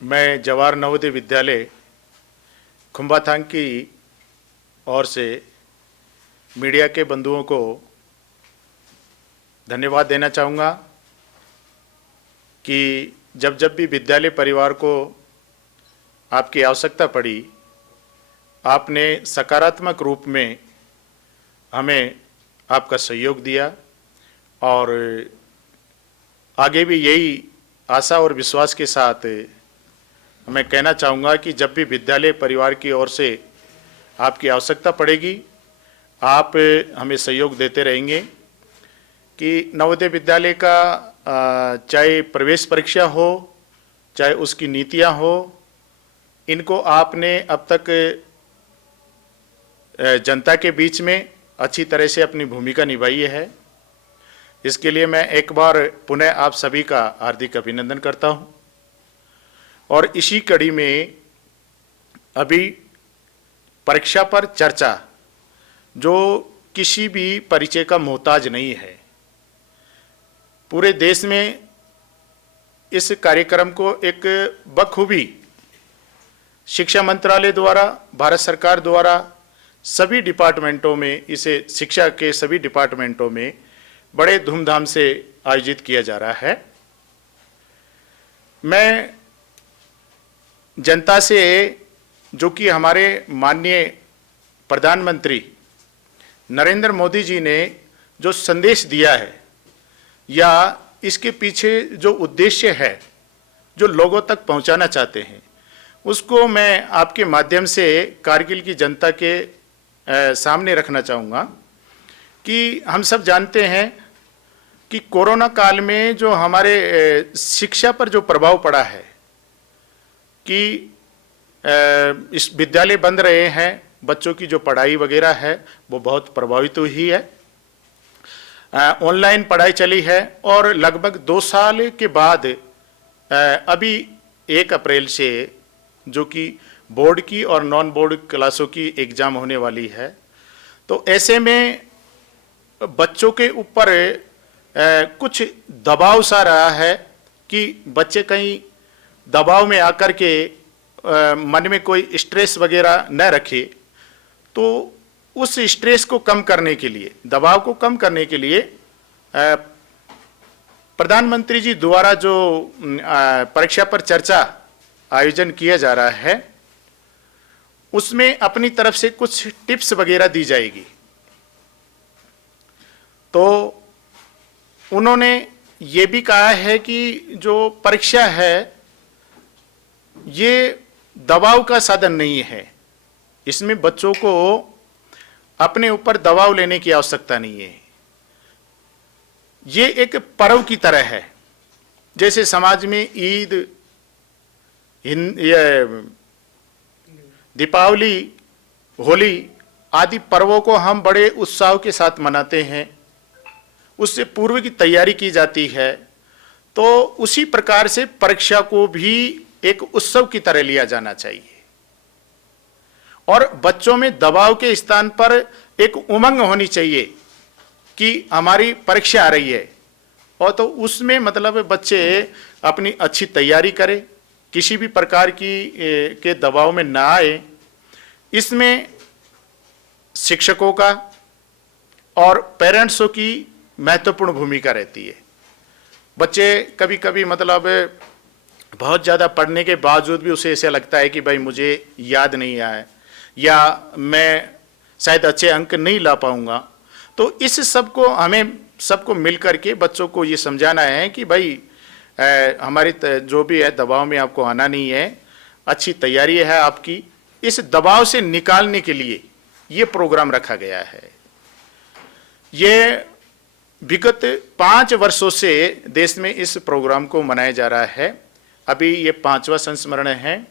मैं जवाहर नवोदय विद्यालय खुम्बाथांग की ओर से मीडिया के बंधुओं को धन्यवाद देना चाहूँगा कि जब जब भी विद्यालय परिवार को आपकी आवश्यकता पड़ी, आपने सकारात्मक रूप में हमें आपका सहयोग दिया और आगे भी यही आशा और विश्वास के साथ मैं कहना चाहूँगा कि जब भी विद्यालय परिवार की ओर से आपकी आवश्यकता पड़ेगी, आप हमें सहयोग देते रहेंगे कि नवोदय विद्यालय का चाहे प्रवेश परीक्षा हो, चाहे उसकी नीतियाँ हो, इनको आपने अब तक जनता के बीच में अच्छी तरह से अपनी भूमिका निभाई है। इसके लिए मैं एक बार पुनः आप सभी का हार्दिक अभिनंदन करता हूं। और इसी कड़ी में अभी परीक्षा पर चर्चा, जो किसी भी परिचय का मोहताज नहीं है, पूरे देश में इस कार्यक्रम को एक बखूबी शिक्षा मंत्रालय द्वारा, भारत सरकार द्वारा सभी डिपार्टमेंटों में, इसे शिक्षा के सभी डिपार्टमेंटों में बड़े धूमधाम से आयोजित किया जा रहा है। मैं जनता से, जो कि हमारे माननीय प्रधानमंत्री नरेंद्र मोदी जी ने जो संदेश दिया है या इसके पीछे जो उद्देश्य है, जो लोगों तक पहुंचाना चाहते हैं, उसको मैं आपके माध्यम से कारगिल की जनता के सामने रखना चाहूँगा कि हम सब जानते हैं कि कोरोना काल में जो हमारे शिक्षा पर जो प्रभाव पड़ा है कि इस विद्यालय बंद रहे हैं, बच्चों की जो पढ़ाई वगैरह है वो बहुत प्रभावित हुई है। ऑनलाइन पढ़ाई चली है और लगभग 2 साल के बाद अभी 1 अप्रैल से जो कि बोर्ड की और नॉन बोर्ड क्लासों की एग्ज़ाम होने वाली है। तो ऐसे में बच्चों के ऊपर कुछ दबाव सा रहा है कि बच्चे कहीं दबाव में आकर के मन में कोई स्ट्रेस वगैरह न रखे। तो उस स्ट्रेस को कम करने के लिए, दबाव को कम करने के लिए प्रधानमंत्री जी द्वारा जो परीक्षा पर चर्चा आयोजन किया जा रहा है, उसमें अपनी तरफ से कुछ टिप्स वगैरह दी जाएगी। तो उन्होंने ये भी कहा है कि जो परीक्षा है ये दबाव का साधन नहीं है, इसमें बच्चों को अपने ऊपर दबाव लेने की आवश्यकता नहीं है। ये एक पर्व की तरह है, जैसे समाज में ईद, दीपावली, होली आदि पर्वों को हम बड़े उत्साह के साथ मनाते हैं, उससे पूर्व की तैयारी की जाती है। तो उसी प्रकार से परीक्षा को भी एक उत्सव की तरह लिया जाना चाहिए और बच्चों में दबाव के स्थान पर एक उमंग होनी चाहिए कि हमारी परीक्षा आ रही है, और तो उसमें मतलब बच्चे अपनी अच्छी तैयारी करें, किसी भी प्रकार के दबाव में ना आए। इसमें शिक्षकों का और पेरेंट्सों की महत्वपूर्ण भूमिका रहती है। बच्चे कभी कभी मतलब बहुत ज़्यादा पढ़ने के बावजूद भी उसे ऐसा लगता है कि भाई मुझे याद नहीं आया या मैं शायद अच्छे अंक नहीं ला पाऊँगा। तो इस सब को हमें सबको मिल कर के बच्चों को ये समझाना है कि भाई हमारी जो भी है दबाव में आपको आना नहीं है, अच्छी तैयारी है आपकी। इस दबाव से निकालने के लिए ये प्रोग्राम रखा गया है। ये विगत 5 वर्षों से देश में इस प्रोग्राम को मनाया जा रहा है। अभी ये 5वां संस्मरण है,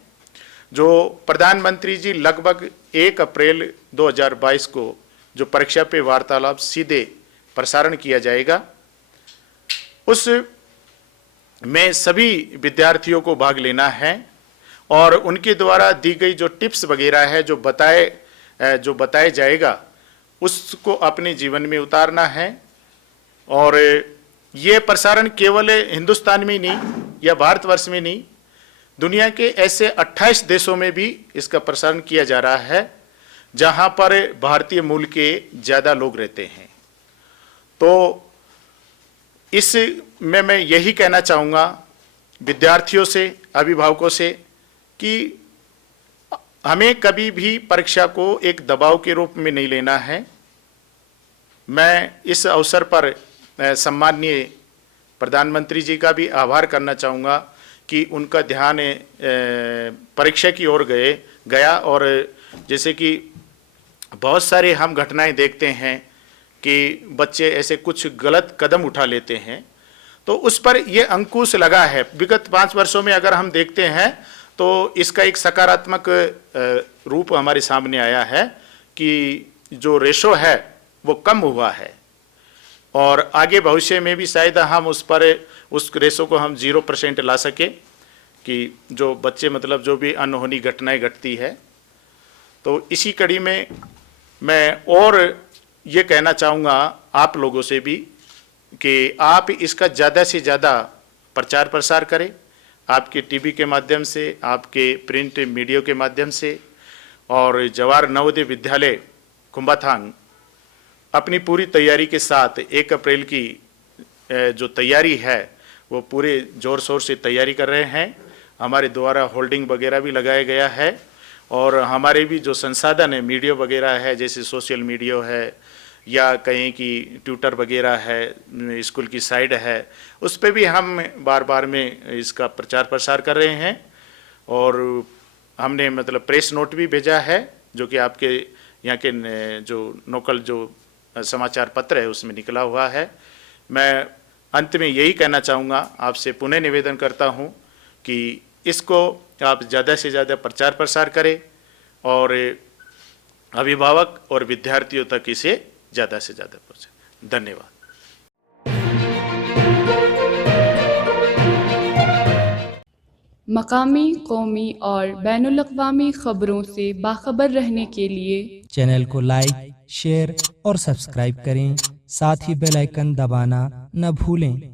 जो प्रधानमंत्री जी लगभग 1 अप्रैल 2022 को जो परीक्षा पे वार्तालाप सीधे प्रसारण किया जाएगा, उस में सभी विद्यार्थियों को भाग लेना है और उनके द्वारा दी गई जो टिप्स वगैरह है, जो बताया जाएगा, उसको अपने जीवन में उतारना है। और ये प्रसारण केवल हिंदुस्तान में नहीं या भारतवर्ष में नहीं, दुनिया के ऐसे 28 देशों में भी इसका प्रसारण किया जा रहा है जहां पर भारतीय मूल के ज़्यादा लोग रहते हैं। तो इसमें मैं यही कहना चाहूँगा विद्यार्थियों से, अभिभावकों से कि हमें कभी भी परीक्षा को एक दबाव के रूप में नहीं लेना है। मैं इस अवसर पर सम्माननीय प्रधानमंत्री जी का भी आभार करना चाहूँगा कि उनका ध्यान परीक्षा की ओर गया और जैसे कि बहुत सारे हम घटनाएं देखते हैं कि बच्चे ऐसे कुछ गलत कदम उठा लेते हैं, तो उस पर ये अंकुश लगा है। विगत 5 वर्षों में अगर हम देखते हैं तो इसका एक सकारात्मक रूप हमारे सामने आया है कि जो रेशो है वो कम हुआ है और आगे भविष्य में भी शायद हम उस रेशो को हम 0% ला सके कि जो बच्चे मतलब जो भी अनहोनी घटनाएं घटती है। तो इसी कड़ी में मैं और ये कहना चाहूँगा आप लोगों से भी कि आप इसका ज़्यादा से ज़्यादा प्रचार प्रसार करें, आपके टीवी के माध्यम से, आपके प्रिंट मीडिया के माध्यम से। और जवाहर नवोदय विद्यालय कुंभाथांग अपनी पूरी तैयारी के साथ 1 अप्रैल की जो तैयारी है वो पूरे ज़ोर शोर से तैयारी कर रहे हैं। हमारे द्वारा होल्डिंग वगैरह भी लगाया गया है और हमारे भी जो संसाधन है मीडिया वगैरह है, जैसे सोशल मीडिया है या कहीं की ट्विटर वगैरह है, स्कूल की साइट है, उस पर भी हम बार बार में इसका प्रचार प्रसार कर रहे हैं। और हमने मतलब प्रेस नोट भी भेजा है जो कि आपके यहाँ के जो लोकल जो समाचार पत्र है उसमें निकला हुआ है। मैं अंत में यही कहना चाहूँगा, आपसे पुनः निवेदन करता हूँ कि इसको आप ज़्यादा से ज़्यादा प्रचार प्रसार करें और अभिभावक और विद्यार्थियों तक इसे ज़्यादा से ज़्यादा पहुँचे। धन्यवाद। मकामी, कौमी और बैनुल-अक़वामी खबरों से बाखबर रहने के लिए चैनल को लाइक, शेयर और सब्सक्राइब करें। साथ ही बेल आइकन दबाना न भूलें।